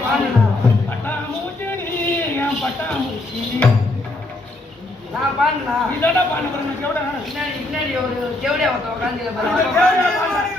பட்டாமூச்சி நீ என் பட்டாமூச்சி நான் பாடினா இதோட பாடின பாருங்க செவட பின்னாடி ஒரு செவடியா ஒருத்த உட்காந்து பாருங்க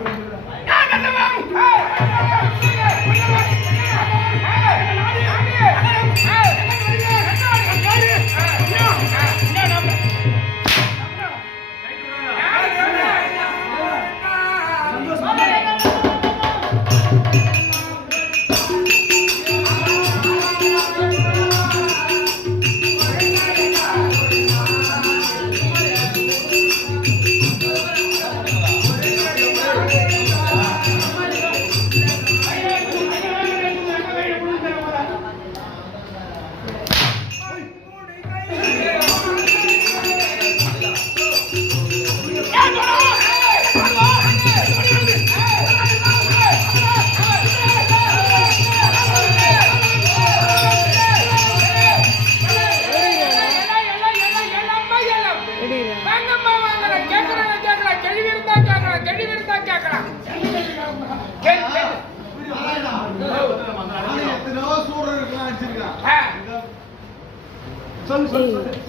Thank you.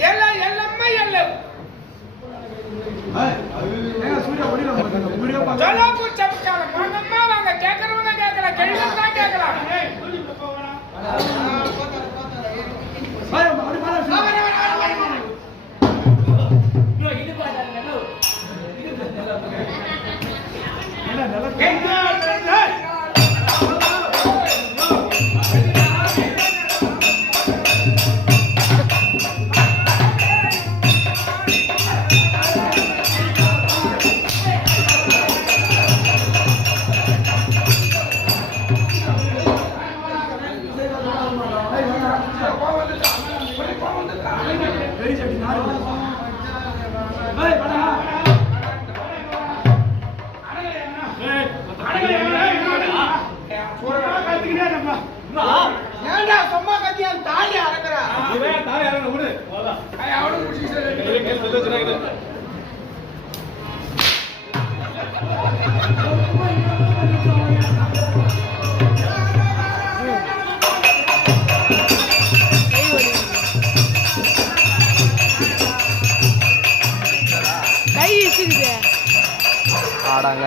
எல்ல எல்லம்மா எல்ல. சூர்யா முடியல முடியல ஏன்டா சும்மா கத்தி அந்த தாலி அறக்குறா இவன் தாலி அறக்குற விடு. போலாம் அவனும் முடிச்சிட்டு ஆடாங்க.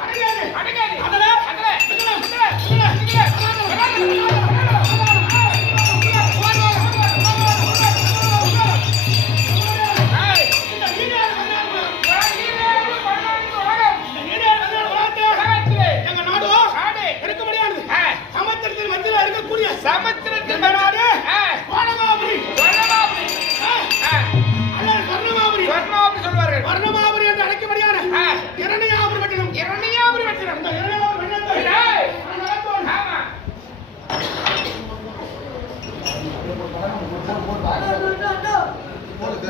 அடங்காது. அடங்காது. அதல, அதல,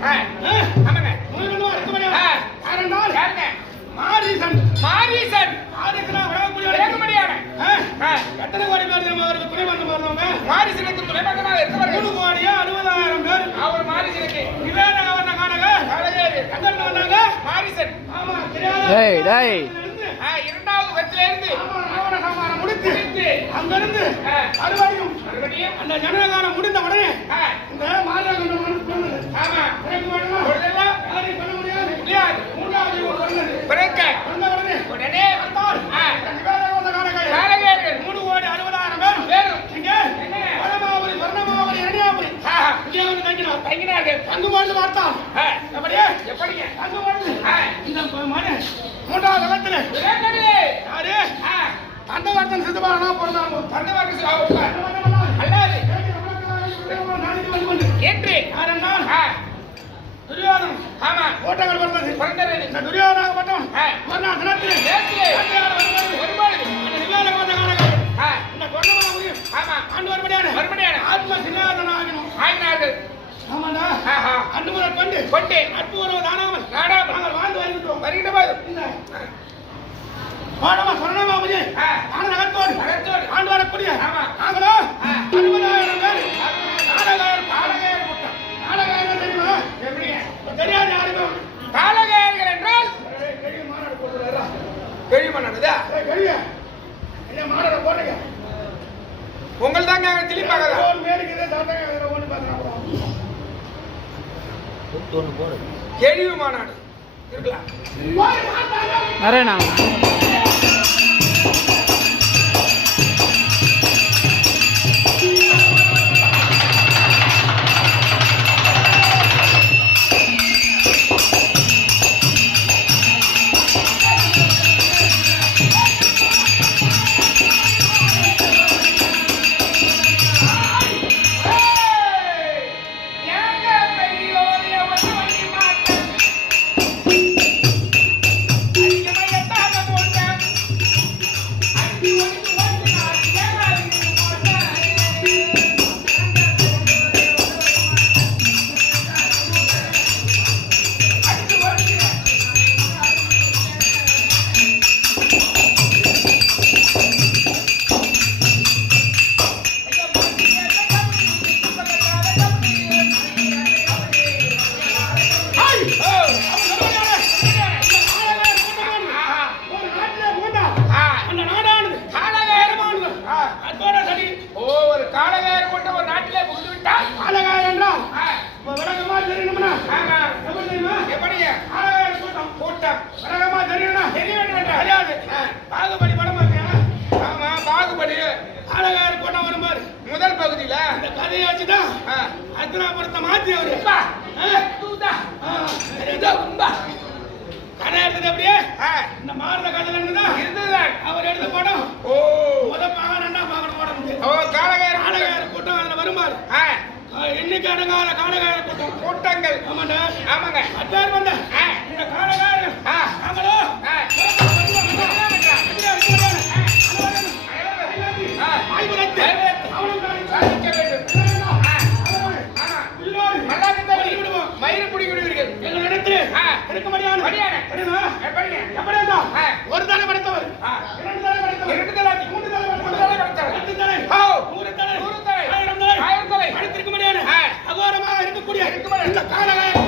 போர்ப்பணங்கள். ஆ, ஆ, ஆமாங்க. முழுவதும் இறக்குமதியாக. ஆ. யாரென்றால் யாருங்க? மாரீசன். மாரீசன், மாரீசனா விளங்கக்கூடிய வேகுமடியான, ஆ, ஆ, எத்தனை கோடி பேர் அவருக்கு துணை வந்து பிறந்தவங்க? மாரீசனுக்கு துணைபக்கமாக இருக்கிறவர்கள். மூணு கோடியே அறுபதாயிரம் பேர். அவர் மாரீசனுக்கு இவேன வர்ண காணக. காலையேறு. எங்கிருந்து வந்தாங்க? மாரீசன், ஆமா, டேய். இருந்து, இரண்டாவது ராவண சம்ஹாரம் முடித்து, அங்கிருந்து ஆ, மறுபடியும் மூன்றாவது விவேகனிலே, யாரு? அந்தவர்த்தன் சிதுபாலனா பிறந்தாங்க சாவுப்பா. அல்லாது, என்று, யாரென்றால் ஆ, துரியோதனன். ஆமா, ஓட்டங்கள் பிறந்தது பிறந்தது. இந்த துரியோதனாகப்பட்டவன் ஆ, ஒரு நாள் தினத்திலே ஒருபாடு, இந்த கொண்டமாபுரியும் ஆமா, ஆண்டு வரும்படியான மறுபடியான ஆத்ம சின்னாதனாகணும் ஆயினார்கள். ஆமாண்டா. ஆஹா, அன்று கொண்டு. கொண்டு, நட்பு உறவு தானாமல் நாடாமல் நாங்கள் வாழ்ந்து வருகின்றோம். வருகின்ற போது, இந்த வானமா சொர்ணமாபுரி ஆ, ஆனந்த நகரத்தோடு நகரத்தோடு, ஆண்டு வரக்கூடிய. நாங்களோ. அறுபதாயிரம் பேர். கூட்டம். தெரியுமா? எப்படிங்க? தெரியாது யாருக்கும். கேள்வி மாநாடு. இருக்கலாம். ஏங்க ஆமா. எப்படி தெரியுமா? ஆலகாயம் கூட்டம் கூட்டம். விளக்கமா தெரியணும்னா தெரிய வேண்டும் ஆ, பாகுபலி படம் ஆமா பாகுபலி. ஆலகாயம் கூட்டம் வரும்பாரு முதல் பகுதியில? இந்த கதையை வச்சுதான் அர்த்தனாபுரத்தை மாத்தி அவரு. கதை எடுத்தது அப்படியே இந்த மாறுற கதையில இருந்துதான் இருந்துதான். அவர் எடுத்த படம். ஓ. முத பாகம் ரெண்டாம் போட முடியும் ஓ காலகாரம் ஆலகாயம் கூட்டம் அதுல வரும்பாரு இன்னைக்கு அடங்காத காலகாய வந்தார்கள் ஆமாண்டா. ஆமாங்க. அத்தார் வந்தா. இந்த காலகாரன் அடிக்குமா நல்ல காலகால